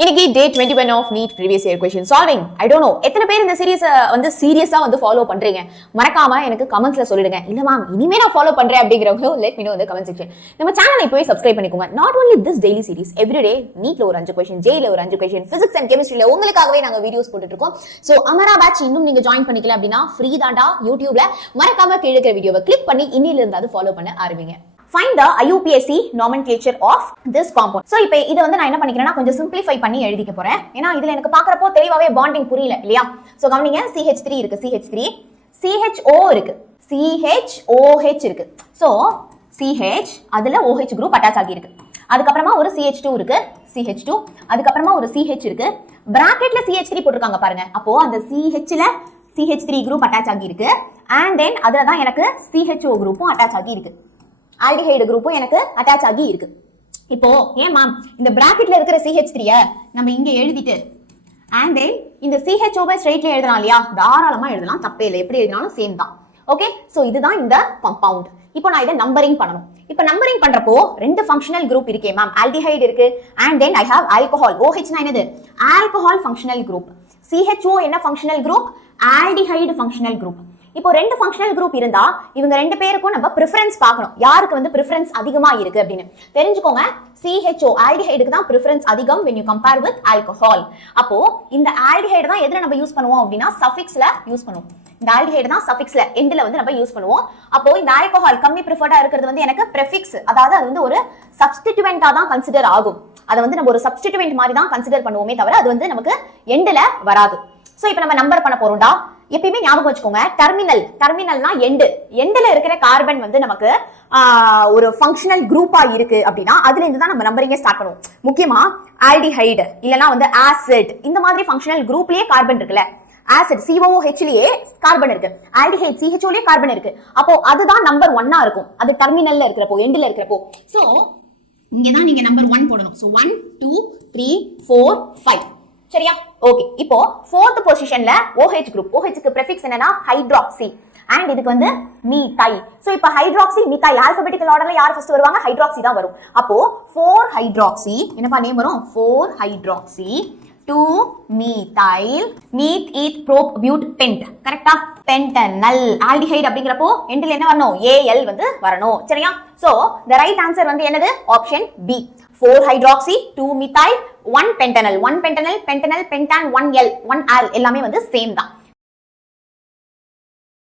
இன்னைக்கு day 21 of NEET previous year question சால்விங். I don't know எத்தனை பேர் இந்த சீரிஸ் வந்து சீரியஸா வந்து ஃபாலோ பண்றீங்க. மறக்காம எனக்கு கமெண்ட்ஸ்ல சொல்லிடுங்க. இல்ல மேம் இனிமே நான் ஃபாலோ பண்றேன் அப்படிங்கறவங்க let me know in the comment section. நம்ம சேனலை இப்போவே சப்ஸ்கிரைப் பண்ணிக்கோங்க. Not only this daily series, every day நீட்ல ஒரு 5 क्वेश्चन, ஜேல ஒரு 5 क्वेश्चन, பிசிக்ஸ் அண்ட் கெமிஸ்ட்ரியில உங்களுக்காகவே நாங்க வீடியோஸ் போட்டுட்டு இருக்கோம். சோ அமரா பேட்ச் இன்னும் நீங்க ஜாயின் பண்ணிக்கல அப்படினா ஃப்ரீ தான்டா யூடியூப்ல. மறக்காம கீழ இருக்கிற வீடியோவை கிளிக் பண்ணி இன்னில இருந்து அது ஃபாலோ பண்ண ஆரம்பிங்க. Find the IUPAC nomenclature of this compound. So இப்போ இத வந்து நான் என்ன பண்ணிக்கிறேன்னா கொஞ்சம் சிம்பிளிஃபை பண்ணி எழுதிக்க போறேன். ஏன்னா இதுல எனக்கு பார்க்கறப்போ தெளிவாவே பாண்டிங் புரியல இல்லையா? சோ கவனிங்க, CH3 இருக்கு, CH3, CHO இருக்கு, CHOH இருக்கு. சோ CH அதுல OH குரூப் அட்டாச் ஆகி இருக்கு. அதுக்கு அப்புறமா ஒரு CH2 இருக்கு, CH2, அதுக்கு அப்புறமா ஒரு CH இருக்கு. பிராக்கெட்ல CH3 போட்டுருக்காங்க பாருங்க. அப்போ அந்த CH ல CH3 குரூப் அட்டாச் ஆகி இருக்கு. and then அதுல தான் எனக்கு CHO குரூப்பும் அட்டாச் ஆகி இருக்கு. ஆல்டிஹைடு குரூப்பும் எனக்கு அட்டாச் ஆகி இருக்கு. இப்போ ஏன் மேம் இந்த பிராக்கெட்ல இருக்கிற CH3 நம்ம இங்க எழுதிட்டு and then இந்த CHO பை ஸ்ட்ரைட்ல எழுதலாம் இல்லையா? தாராளமா எழுதலாம், தப்பே இல்லை. எப்படி எழுதினாலும் சேம் தான். ஓகே, சோ இதுதான் இந்த காம்பவுண்ட். இப்போ நான் இதை நம்பரிங் பண்ணணும். இப்போ நம்பரிங் பண்றப்போ ரெண்டு ஃபங்க்ஷனல் குரூப் இருக்கே மேம். ஆல்டிஹைடு இருக்கு and then I have alcohol. OH னா என்னது? Alcohol functional group. CHO என்ன functional group? Aldehyde functional group. இப்போ ரெண்டு ஃபங்க்ஷனல் குரூப் இருந்தா இவங்க ரெண்டு பேருக்கும் நம்ம பிரெஃபரன்ஸ் பார்க்கணும். யாருக்கு வந்து பிரெஃபரன்ஸ் அதிகமா இருக்கு அப்படின்னு தெரிஞ்சுக்கோங்க. CHO ஆல்டிஹைடுக்கு தான் பிரெஃபரன்ஸ் அதிகம் when you compare with alcohol. அப்போ இந்த ஆல்டிஹைடு தான் எதுல நம்ம யூஸ் பண்ணுவோம் அப்படின்னா சஃபிக்ஸ்ல யூஸ் பண்ணுவோம். இந்த ஆல்டிஹைடு தான் சஃபிக்ஸ்ல எண்ட்ல வந்து நம்ம யூஸ் பண்ணுவோம். அப்போ இந்த ஆல்கஹால் கம்மி ப்ரிஃபர்டா இருக்கிறது வந்து எனக்கு பிரெஃபிக்ஸ், அதாவது அது வந்து ஒரு சப்ஸ்டிட்யூவென்ட்டா தான் கன்சிடர் ஆகும். அதை வந்து நம்ம ஒரு சப்ஸ்டிட்யூவென்ட் மாதிரி தான் கன்சிடர் பண்ணுவோமே தவிர அது வந்து நமக்கு எண்ட்ல வராது. சோ இப்போ நம்ம நம்பர் பண்ண போறோம்டா. எப்பயுமே ஞாபகம் வச்சுக்கோங்க, டெர்மினல்னா எண்ட்ல இருக்கிற கார்பன் வந்து நமக்கு ஒரு ஃபங்க்ஷனல் குரூப்பா இருக்கு அப்படின்னா அதுல இருந்து தான் நம்ம நம்பரிங்கே ஸ்டார்ட் பண்ணுவோம். முக்கியமா ஆல்டிஹைடு இல்லனா வந்து ஆசிட் இந்த மாதிரி ஃபங்க்ஷனல் குரூப்லயே கார்பன் இருக்குல்ல, ஆசிட் COOH லயே கார்பன் இருக்கு, ஆல்டிஹைடு CHO லயே கார்பன் இருக்கு. அப்போ அதுதான் நம்பர் 1 இருக்கும். அது டெர்மினல்ல இருக்கிறப்போ, எண்ட்ல இருக்கிறப்போ. சோ இங்க தான் நீங்க நம்பர் 1 போடணும். சோ 1 2 3 4 5. சரியா? ஓகே, இப்போ 4th பொசிஷன்ல OH குரூப். OH க்கு பிரெஃபிக்ஸ் என்னன்னா ஹைட்ராக்சி and இதுக்கு வந்து மீதைல். சோ இப்போ ஹைட்ராக்சி மீதைல் ஆல்பபெட்டிக்கல் ஆர்டர்ல யார் ஃபர்ஸ்ட் வருவாங்க? ஹைட்ராக்சி தான் வரும். அப்போ 4 ஹைட்ராக்சி என்னப்பா நேம் வரும்? 4 hydroxy 2 methyl meth eth prop but pent. கரெக்ட்டா? பென்டனல் ஆல்டிஹைடு அப்படிங்கறப்போ எண்ட்ல என்ன வரணும்? AL வந்து வரணும். சரியா? சோ the right answer வந்து என்னது? Option B. 4 hydroxy 2 methyl 1 pentanal, 1 pentanal, pentanal, pentan, 1 L, 1 Al எல்லாமே வந்து சேம் தான்.